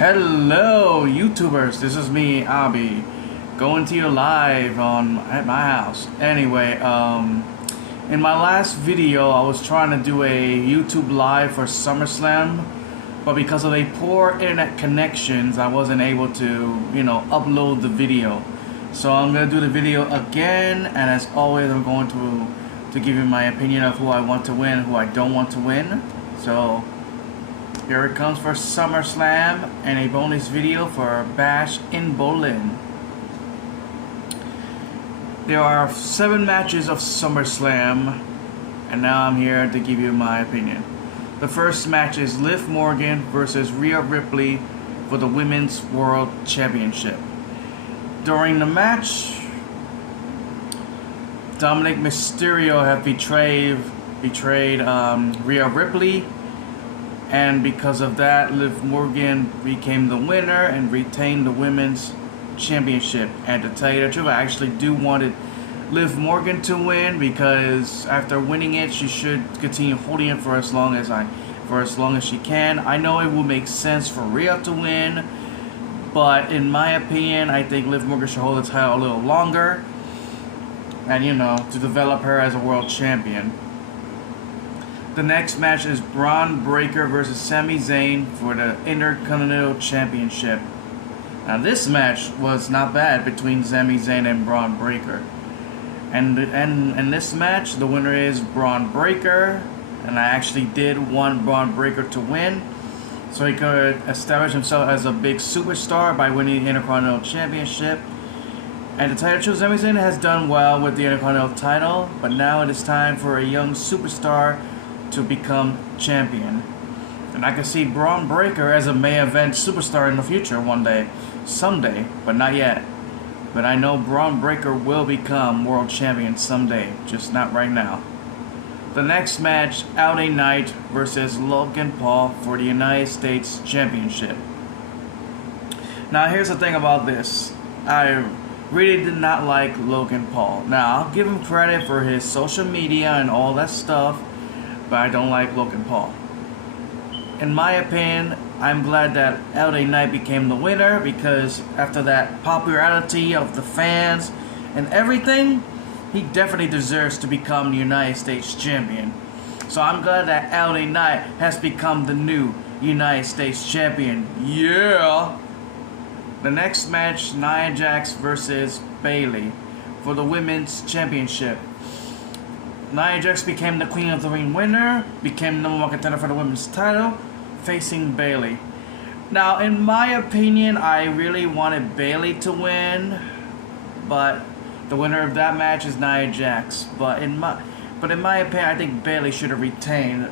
Hello YouTubers, this is me, Abby, going to you live at my house. Anyway, in my last video I was trying to do a YouTube live for SummerSlam, but because of a poor internet connections I wasn't able to, upload the video. So I'm going to do the video again, and as always I'm going to give you my opinion of who I want to win, who I don't want to win. So here it comes for SummerSlam and a bonus video for Bash in Berlin. There are 7 matches of SummerSlam, and now I'm here to give you my opinion. The first match is Liv Morgan versus Rhea Ripley for the Women's World Championship. During the match, Dominic Mysterio have betrayed Rhea Ripley, and because of that, Liv Morgan became the winner and retained the Women's Championship. And to tell you the truth, I actually do want Liv Morgan to win, because after winning it, she should continue holding it for as long as she can. I know it will make sense for Rhea to win, but in my opinion, I think Liv Morgan should hold the title a little longer, and to develop her as a world champion. The next match is Braun Breaker versus Sami Zayn for the Intercontinental Championship. Now this match was not bad between Sami Zayn and Braun Breaker. And in this match, the winner is Braun Breaker, and I actually did want Braun Breaker to win, so he could establish himself as a big superstar by winning the Intercontinental Championship. And to tell you the truth, Sami Zayn has done well with the Intercontinental title, but now it is time for a young superstar to become champion. And I can see Braun Breaker as a main event superstar in the future someday, but not yet. But I know Braun Breaker will become world champion someday, just not right now. The next match, LA Knight versus Logan Paul for the United States Championship. Now here's the thing about this. I really did not like Logan Paul. Now I'll give him credit for his social media and all that stuff, but I don't like Logan Paul. In my opinion, I'm glad that LA Knight became the winner, because after that popularity of the fans and everything, he definitely deserves to become the United States champion. So I'm glad that LA Knight has become the new United States champion. Yeah! The next match, Nia Jax versus Bayley for the Women's Championship. Nia Jax became the Queen of the Ring winner, became number 1 contender for the women's title, facing Bayley. Now, in my opinion, I really wanted Bayley to win, but the winner of that match is Nia Jax. But in my opinion, I think Bayley should have retained.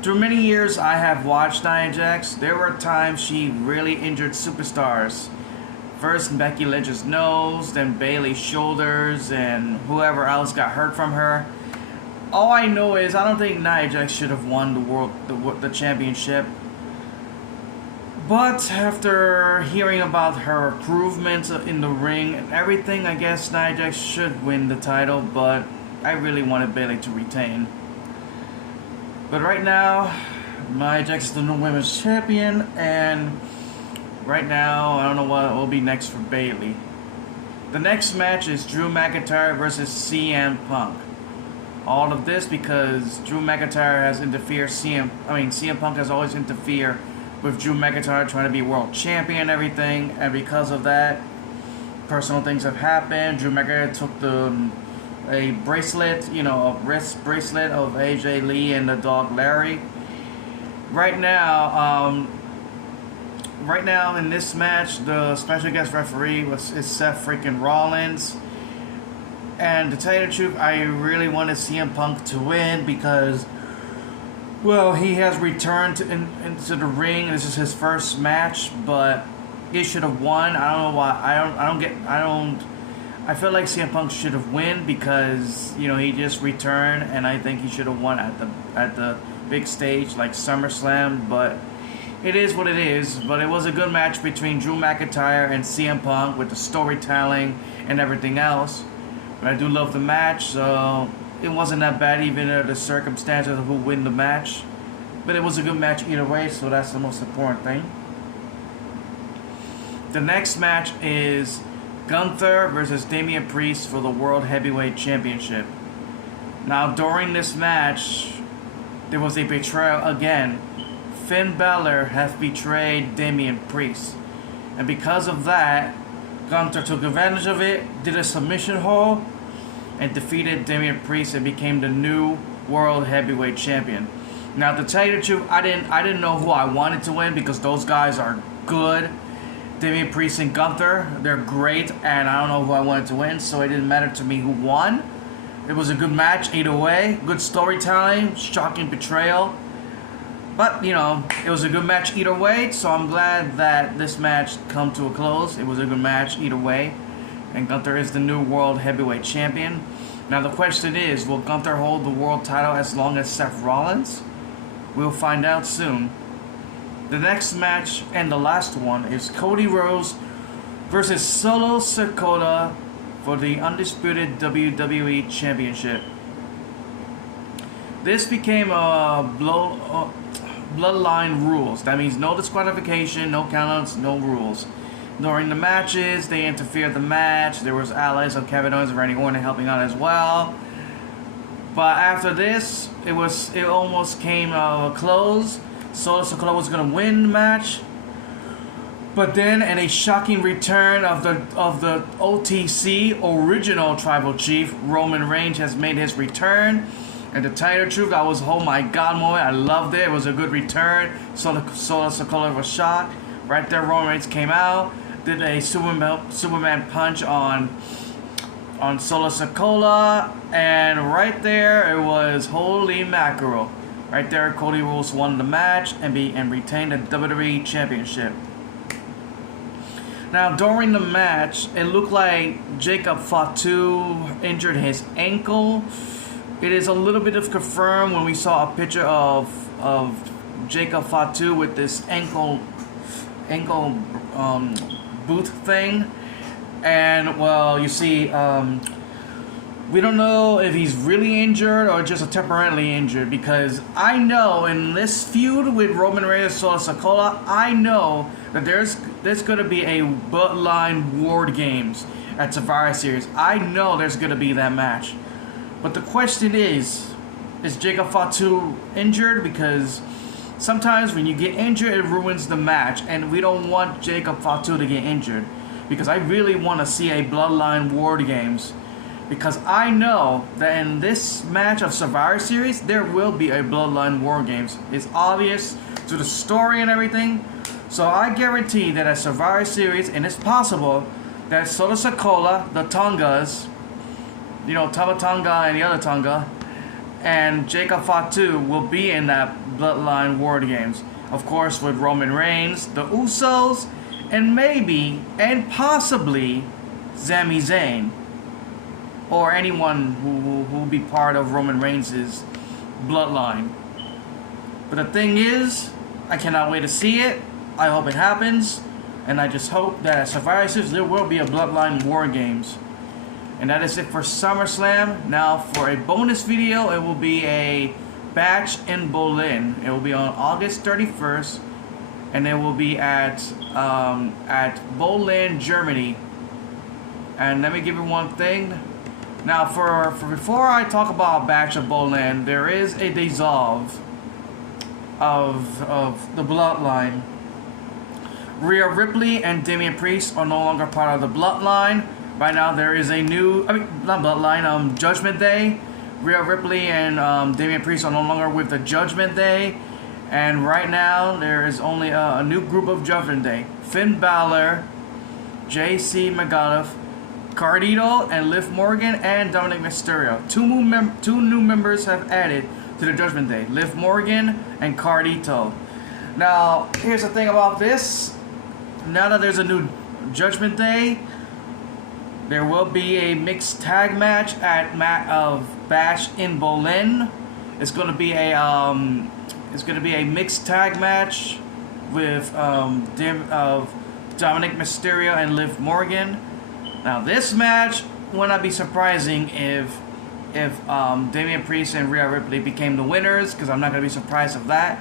Through many years, I have watched Nia Jax. There were times she really injured superstars. First Becky Lynch's nose, then Bayley's shoulders, and whoever else got hurt from her. All I know is I don't think Nia Jax should have won the championship. But after hearing about her improvements in the ring and everything, I guess Nia Jax should win the title, but I really wanted Bayley to retain. But right now, Nia Jax is the new women's champion, and right now, I don't know what will be next for Bayley. The next match is Drew McIntyre versus CM Punk. All of this because Drew McIntyre has interfered. CM Punk has always interfered with Drew McIntyre trying to be world champion and everything. And because of that, personal things have happened. Drew McIntyre took a bracelet, a wrist bracelet of AJ Lee and the dog Larry. Right now in this match, the special guest referee is Seth freaking Rollins. And to tell you the truth, I really wanted CM Punk to win because, well, he has returned into the ring. This is his first match, but he should have won. I don't know why. I feel like CM Punk should have won because, he just returned, and I think he should have won at the big stage like SummerSlam, but it is what it is. But it was a good match between Drew McIntyre and CM Punk with the storytelling and everything else. But I do love the match, so it wasn't that bad even under the circumstances of who win the match. But it was a good match either way, so that's the most important thing. The next match is Gunther versus Damian Priest for the World Heavyweight Championship. Now, during this match, there was a betrayal again. Finn Balor has betrayed Damian Priest. And because of that, Gunther took advantage of it, did a submission hold, and defeated Damian Priest and became the new World Heavyweight Champion. Now, to tell you the truth, I didn't know who I wanted to win because those guys are good. Damian Priest and Gunther, they're great, and I don't know who I wanted to win, so it didn't matter to me who won. It was a good match either way, good storytelling, shocking betrayal. But, you know, it was a good match either way, so I'm glad that this match come to a close. It was a good match either way, and Gunther is the new World Heavyweight Champion. Now the question is, will Gunther hold the world title as long as Seth Rollins? We'll find out soon. The next match, and the last one, is Cody Rhodes versus Solo Sikoa for the undisputed WWE Championship. This became a bloodline rules. That means no disqualification, no countouts, no rules. During the matches, they interfered the match. There was allies of Kevin Owens and Randy Orton helping out as well. But after this, it almost came a close. Solo Sikoa was gonna win the match, but then in a shocking return of the OTC original Tribal Chief, Roman Reigns has made his return. And to tell you the truth, I was oh my god moment. I loved it. It was a good return. Solo Sikoa was shot. Right there, Roman Reigns came out, did a Superman punch on Solo Sikoa, and right there it was holy mackerel. Right there, Cody Rhodes won the match and retained the WWE Championship. Now, during the match, it looked like Jacob Fatu injured his ankle. It is a little bit of confirmed when we saw a picture of Jacob Fatu with this ankle boot thing, and well, you see. We don't know if he's really injured or just temporarily injured, because I know in this feud with Roman Reigns and Solo Sikoa, I know that there's going to be a Bloodline War Games at Survivor Series. I know there's going to be that match. But the question is Jacob Fatu injured? Because sometimes when you get injured, it ruins the match, and we don't want Jacob Fatu to get injured, because I really want to see a Bloodline War Games. Because I know that in this match of Survivor Series, there will be a Bloodline War Games. It's obvious to the story and everything. So I guarantee that at Survivor Series, and it's possible, that Solo Sikoa, the Tongas, you know, Tama Tonga and the other Tonga, and Jacob Fatu will be in that Bloodline War Games. Of course, with Roman Reigns, the Usos, and maybe, and possibly, Sami Zayn. Or anyone who will be part of Roman Reigns' bloodline. But the thing is, I cannot wait to see it. I hope it happens. And I just hope that at Survivor Series there will be a Bloodline War Games. And that is it for SummerSlam. Now for a bonus video, it will be a batch in Berlin. It will be on August 31st. And it will be at Berlin, Germany. And let me give you one thing. Now, for before I talk about Batch of Berlin, there is a dissolve of the Bloodline. Rhea Ripley and Damian Priest are no longer part of the Bloodline. Right now, there is a new, not Bloodline, Judgment Day. Rhea Ripley and Damian Priest are no longer with the Judgment Day. And right now, there is only a new group of Judgment Day. Finn Balor, J.C. McAuliffe, Carlito and Liv Morgan, and Dominic Mysterio. Two new members have added to the Judgment Day, Liv Morgan and Carlito. Now, here's the thing about this. Now that there's a new Judgment Day, there will be a mixed tag match at Bash in Berlin. It's going to be a mixed tag match with Dominic Mysterio and Liv Morgan. Now, this match would not be surprising if Damian Priest and Rhea Ripley became the winners, because I'm not going to be surprised of that.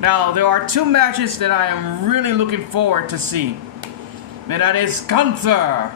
Now, there are two matches that I am really looking forward to see. And that is Gunther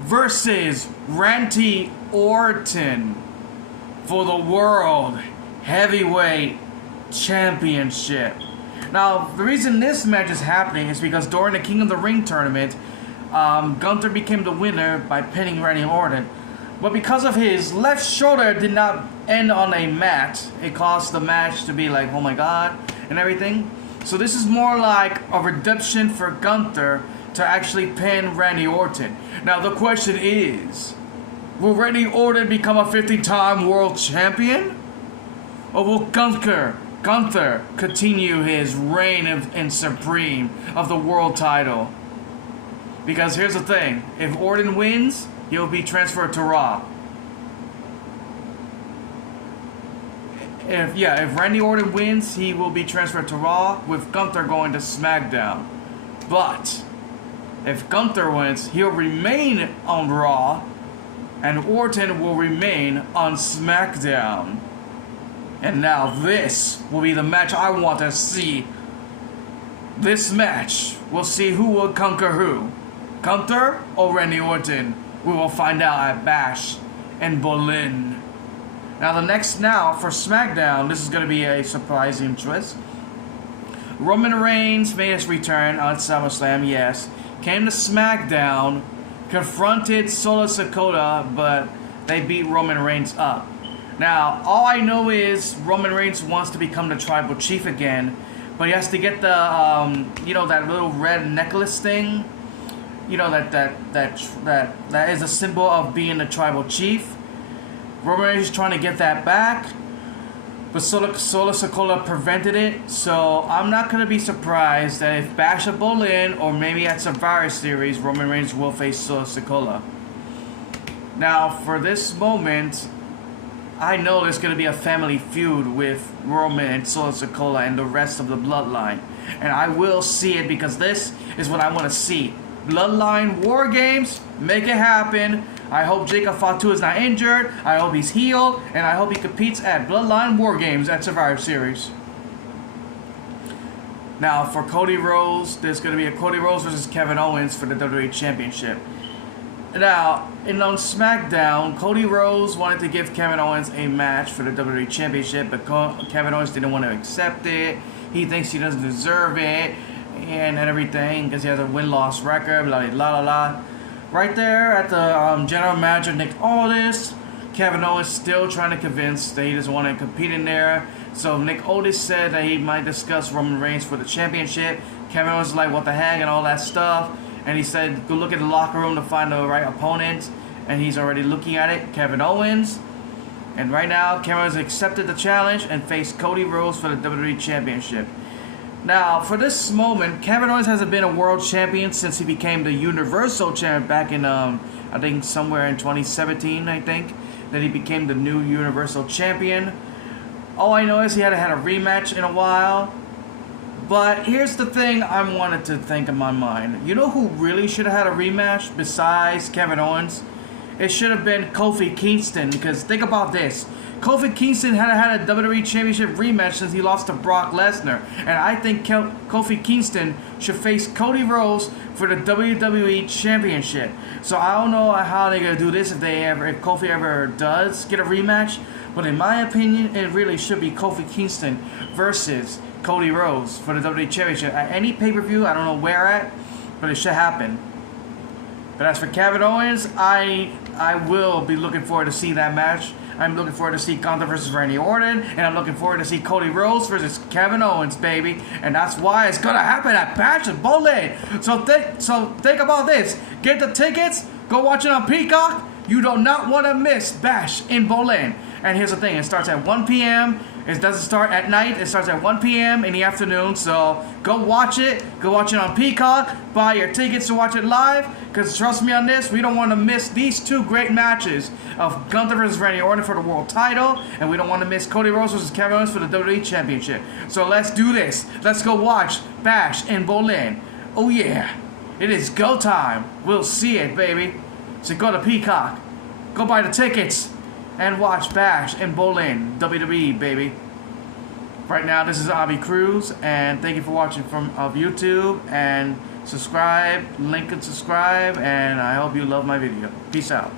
versus Randy Orton for the World Heavyweight Championship. Now, the reason this match is happening is because during the King of the Ring tournament, Gunther became the winner by pinning Randy Orton. But because of his left shoulder did not end on a mat, it caused the match to be like, oh my god, and everything. So this is more like a redemption for Gunther to actually pin Randy Orton. Now the question is, will Randy Orton become a 50-time world champion? Or will Gunther continue his reign and supreme of the world title? Because here's the thing, if Orton wins, he'll be transferred to Raw. If Randy Orton wins, he will be transferred to Raw, with Gunther going to SmackDown. But if Gunther wins, he'll remain on Raw, and Orton will remain on SmackDown. And now this will be the match I want to see. This match, we'll see who will conquer who. Gunther or Randy Orton? We will find out at Bash in Berlin. Now for SmackDown, this is going to be a surprising twist. Roman Reigns made his return on SummerSlam, yes. Came to SmackDown, confronted Solo Sikoa, but they beat Roman Reigns up. Now, all I know is Roman Reigns wants to become the tribal chief again, but he has to get the, that little red necklace thing. You know, that is a symbol of being the tribal chief. Roman Reigns is trying to get that back, but Solo Sikoa prevented it. So I'm not going to be surprised that if Bash at Berlin or maybe at Survivor Series, Roman Reigns will face Solo Sikoa. Now, for this moment, I know there's going to be a family feud with Roman and Solo Sikoa and the rest of the bloodline. And I will see it because this is what I want to see. Bloodline War Games, make it happen. I hope Jacob Fatu is not injured. I hope he's healed. And I hope he competes at Bloodline War Games at Survivor Series. Now, for Cody Rhodes, there's going to be a Cody Rhodes versus Kevin Owens for the WWE Championship. Now, on SmackDown, Cody Rhodes wanted to give Kevin Owens a match for the WWE Championship, but Kevin Owens didn't want to accept it. He thinks he doesn't deserve it, and everything, because he has a win-loss record, blah, blah, blah. Right there at the general manager, Nick Aldis, Kevin Owens still trying to convince that he doesn't want to compete in there. So Nick Aldis said that he might discuss Roman Reigns for the championship. Kevin Owens was like, what the heck, and all that stuff. And he said, go look at the locker room to find the right opponent. And he's already looking at it, Kevin Owens. And right now, Kevin Owens accepted the challenge and faced Cody Rhodes for the WWE Championship. Now, for this moment, Kevin Owens hasn't been a world champion since he became the Universal Champion back in, I think, somewhere in 2017, I think, that he became the new Universal Champion. All I know is he hadn't had a rematch in a while. But here's the thing I wanted to think in my mind. You know who really should have had a rematch besides Kevin Owens? It should have been Kofi Kingston, because think about this. Kofi Kingston hadn't had a WWE Championship rematch since he lost to Brock Lesnar. And I think Kofi Kingston should face Cody Rhodes for the WWE Championship. So I don't know how they're going to do this if Kofi ever does get a rematch. But in my opinion, it really should be Kofi Kingston versus Cody Rhodes for the WWE Championship. At any pay-per-view, I don't know where at, but it should happen. But as for Kevin Owens, I will be looking forward to see that match. I'm looking forward to see Gunther versus Randy Orton, and I'm looking forward to see Cody Rhodes versus Kevin Owens, baby. And that's why it's gonna happen at Bash at Berlin. So think about this. Get the tickets. Go watch it on Peacock. You do not want to miss Bash in Berlin. And here's the thing. It starts at 1 p.m. It doesn't start at night. It starts at 1 p.m. in the afternoon. So go watch it. Go watch it on Peacock. Buy your tickets to watch it live. Because trust me on this, we don't want to miss these two great matches of Gunther versus Randy Orton for the world title. And we don't want to miss Cody Rhodes versus Kevin Owens for the WWE Championship. So let's do this. Let's go watch Bash in Berlin. Oh yeah. It is go time. We'll see it, baby. So go to Peacock. Go buy the tickets. And watch Bash in Berlin, WWE, baby. Right now, this is Avi Cruz, and thank you for watching from YouTube, and subscribe, link and subscribe, and I hope you love my video. Peace out.